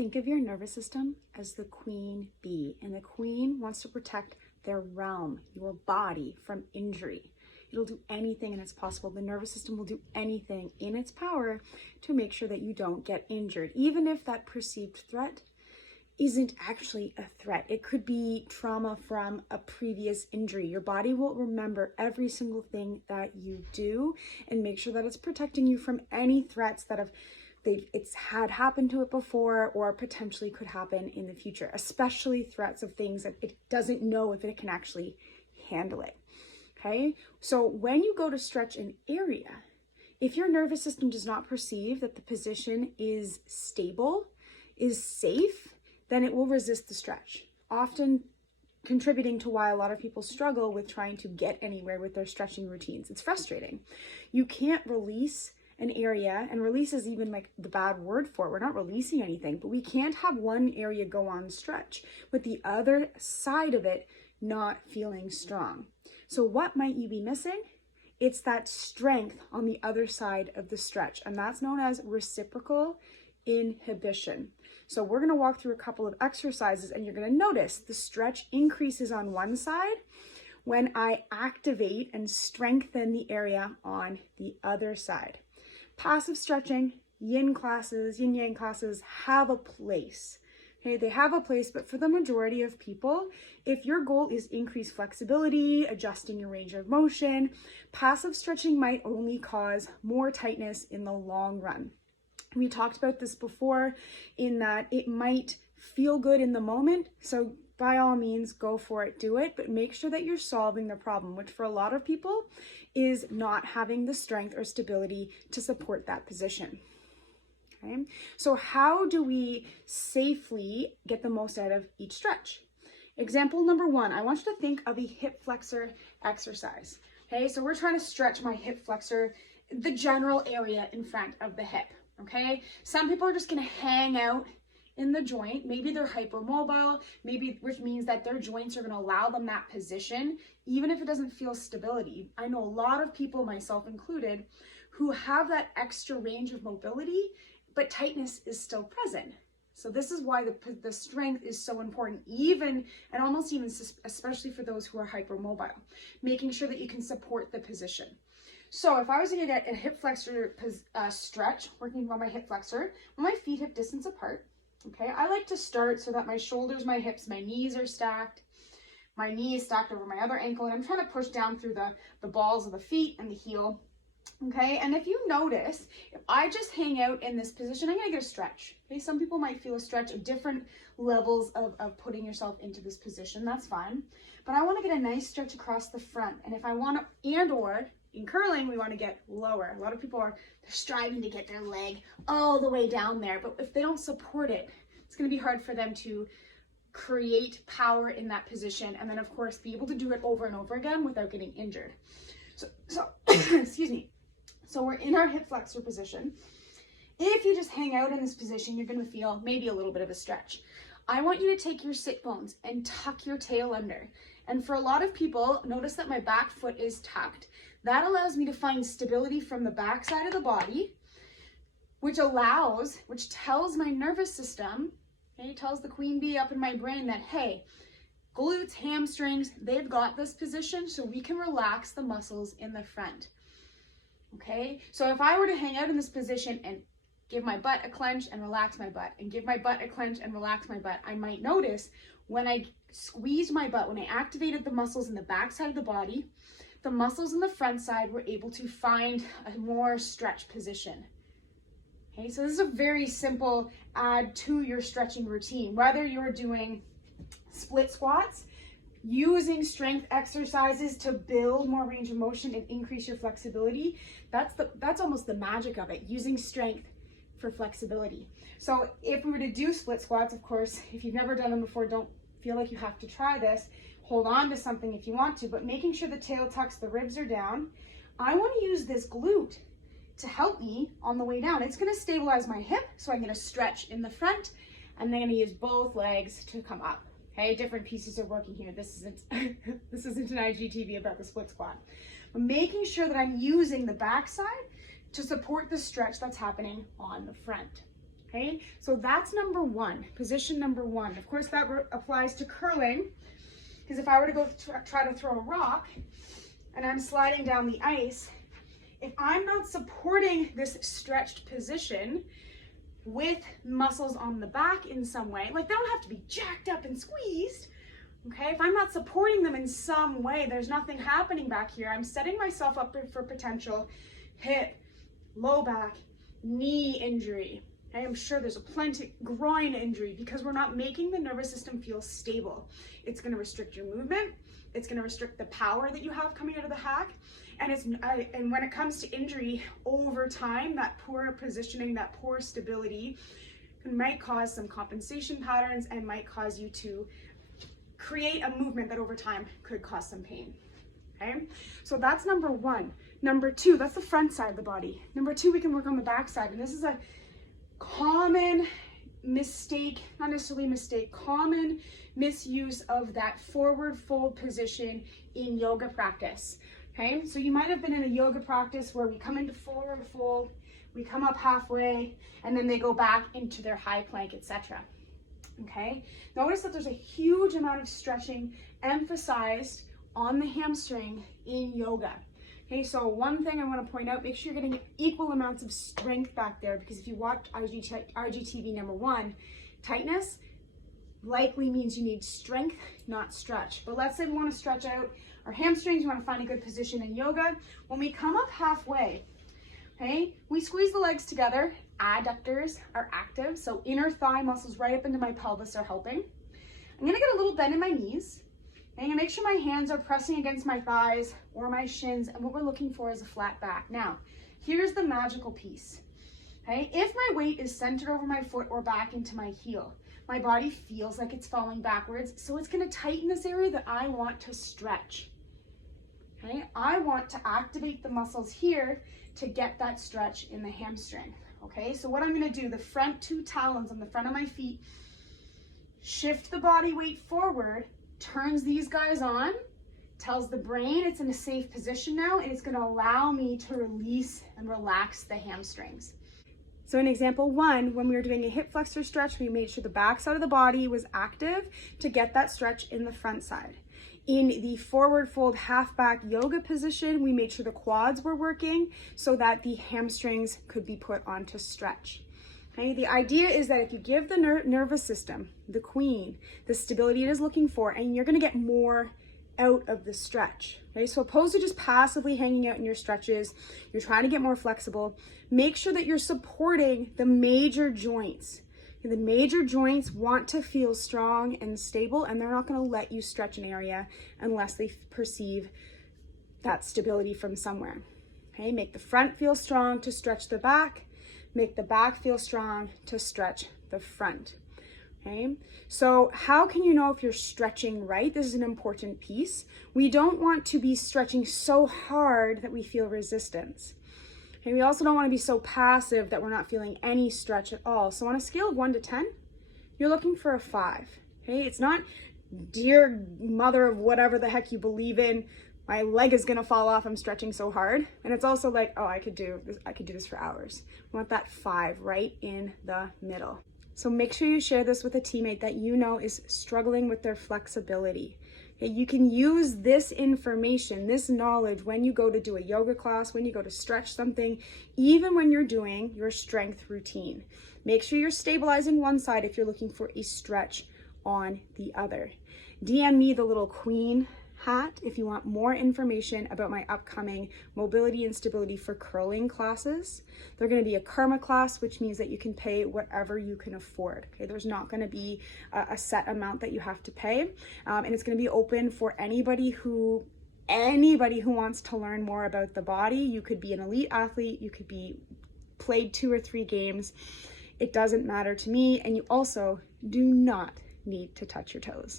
Think of your nervous system as the queen bee, and the queen wants to protect their realm, your body, from injury. It'll do anything in its possible. The nervous system will do anything in its power to make sure that you don't get injured, even if that perceived threat isn't actually a threat. It could be trauma from a previous injury. Your body will remember every single thing that you do and make sure that it's protecting you from any threats that it's had happened to it before or potentially could happen in the future, especially threats of things that it doesn't know if it can actually handle it. Okay, so when you go to stretch an area, if your nervous system does not perceive that the position is stable, is safe, then it will resist the stretch, often contributing to why a lot of people struggle with trying to get anywhere with their stretching routines. It's frustrating. You can't release an area, and release is even like the bad word for it. We're not releasing anything, but we can't have one area go on stretch with the other side of it not feeling strong. So what might you be missing? It's that strength on the other side of the stretch, and that's known as reciprocal inhibition. So we're going to walk through a couple of exercises, and you're going to notice the stretch increases on one side when I activate and strengthen the area on the other side. Passive stretching, yin yang classes have a place. Okay, they have a place, but for the majority of people, if your goal is increased flexibility, adjusting your range of motion, passive stretching might only cause more tightness in the long run. We talked about this before in that it might feel good in the moment, so by all means, go for it, do it, but make sure that you're solving the problem, which for a lot of people is not having the strength or stability to support that position. Okay, so how do we safely get the most out of each stretch? Example number one, I want you to think of a hip flexor exercise. Okay, so we're trying to stretch my hip flexor, the general area in front of the hip. Okay, some people are just going to hang out in the joint. Maybe they're hypermobile, which means that their joints are going to allow them that position, even if it doesn't feel stability. I know a lot of people, myself included, who have that extra range of mobility, but tightness is still present. So this is why the strength is so important, especially for those who are hypermobile, making sure that you can support the position. So if I was to get a hip flexor stretch, working on my hip flexor, with my feet hip distance apart, okay, I like to start so that my shoulders, my hips, my knees are stacked. My knee is stacked over my other ankle, and I'm trying to push down through the balls of the feet and the heel. Okay, and if you notice, if I just hang out in this position, I'm gonna get a stretch. Okay, some people might feel a stretch of different levels of putting yourself into this position. That's fine. But I wanna get a nice stretch across the front. And if I wanna, in curling, we want to get lower. A lot of people they're striving to get their leg all the way down there, but if they don't support it, it's going to be hard for them to create power in that position, and then of course be able to do it over and over again without getting injured. So excuse me. So we're in our hip flexor position. If you just hang out in this position, you're going to feel maybe a little bit of a stretch. I want you to take your sit bones and tuck your tail under. And for a lot of people, notice that my back foot is tucked. That allows me to find stability from the back side of the body, which tells my nervous system, okay, tells the queen bee up in my brain that, hey, glutes, hamstrings, they've got this position, so we can relax the muscles in the front. Okay, so if I were to hang out in this position and give my butt a clench and relax my butt, and give my butt a clench and relax my butt, I might notice when I squeezed my butt, when I activated the muscles in the back side of the body, the muscles in the front side were able to find a more stretch position. Okay, so this is a very simple add to your stretching routine. Whether you're doing split squats, using strength exercises to build more range of motion and increase your flexibility, that's almost the magic of it, using strength for flexibility. So if we were to do split squats, of course, if you've never done them before, don't feel like you have to try this. Hold on to something if you want to, but making sure the tail tucks, the ribs are down. I want to use this glute to help me on the way down. It's going to stabilize my hip, so I'm going to stretch in the front, and then I'm going to use both legs to come up. Okay, different pieces are working here. This isn't an IGTV about the split squat. But making sure that I'm using the back side to support the stretch that's happening on the front. Okay, so that's number one, position number one. Of course, that applies to curling, because if I were to go try to throw a rock and I'm sliding down the ice, if I'm not supporting this stretched position with muscles on the back in some way, like they don't have to be jacked up and squeezed, okay? If I'm not supporting them in some way, there's nothing happening back here. I'm setting myself up for potential hip, low back, knee injury. Okay? I'm sure there's a plenty groin injury because we're not making the nervous system feel stable. It's going to restrict your movement. It's going to restrict the power that you have coming out of the hack. And when it comes to injury over time, that poor positioning, that poor stability might cause some compensation patterns and might cause you to create a movement that over time could cause some pain. Okay, so that's number one. Number two, that's the front side of the body. Number two, we can work on the back side. And this is a common mistake, not necessarily mistake, common misuse of that forward fold position in yoga practice. Okay, so you might have been in a yoga practice where we come into forward fold, we come up halfway, and then they go back into their high plank, etc. Okay, notice that there's a huge amount of stretching emphasized on the hamstring in yoga. Okay, so one thing I want to point out, make sure you're getting equal amounts of strength back there, because if you watched IGTV number one, tightness likely means you need strength, not stretch. But let's say we want to stretch out our hamstrings, we want to find a good position in yoga. When we come up halfway, okay, we squeeze the legs together, adductors are active, so inner thigh muscles right up into my pelvis are helping. I'm going to get a little bend in my knees. I'm going to make sure my hands are pressing against my thighs or my shins, and what we're looking for is a flat back. Now, here's the magical piece. Okay, if my weight is centered over my foot or back into my heel, my body feels like it's falling backwards, so it's going to tighten this area that I want to stretch. Okay, I want to activate the muscles here to get that stretch in the hamstring. Okay, so what I'm going to do, the front two talons on the front of my feet, shift the body weight forward, turns these guys on, tells the brain it's in a safe position now, and it's going to allow me to release and relax the hamstrings. So in example one, when we were doing a hip flexor stretch, we made sure the back side of the body was active to get that stretch in the front side. In the forward fold half back yoga position, we made sure the quads were working so that the hamstrings could be put on to stretch. Okay, the idea is that if you give the nervous system, the queen, the stability it is looking for, and you're going to get more out of the stretch. Okay, so opposed to just passively hanging out in your stretches, you're trying to get more flexible. Make sure that you're supporting the major joints. The major joints want to feel strong and stable, and they're not going to let you stretch an area unless they perceive that stability from somewhere. Okay, make the front feel strong to stretch the back. Make the back feel strong to stretch the front. Okay, so how can you know if you're stretching right? This is an important piece. We don't want to be stretching so hard that we feel resistance. Okay, we also don't want to be so passive that we're not feeling any stretch at all. So on a scale of 1 to 10, you're looking for a 5. Okay, it's not, dear mother of whatever the heck you believe in, my leg is gonna fall off, I'm stretching so hard. And it's also like, oh, I could do this for hours. We want that 5 right in the middle. So make sure you share this with a teammate that you know is struggling with their flexibility. Okay, you can use this information, this knowledge when you go to do a yoga class, when you go to stretch something, even when you're doing your strength routine. Make sure you're stabilizing one side if you're looking for a stretch on the other. DM me the little queen hat if you want more information about my upcoming mobility and stability for curling classes. They're going to be a karma class, which means that you can pay whatever you can afford. Okay, there's not going to be a set amount that you have to pay, and it's going to be open for anybody who wants to learn more about the body. You could be an elite athlete, you could be played 2 or 3 games. It doesn't matter to me, and you also do not need to touch your toes.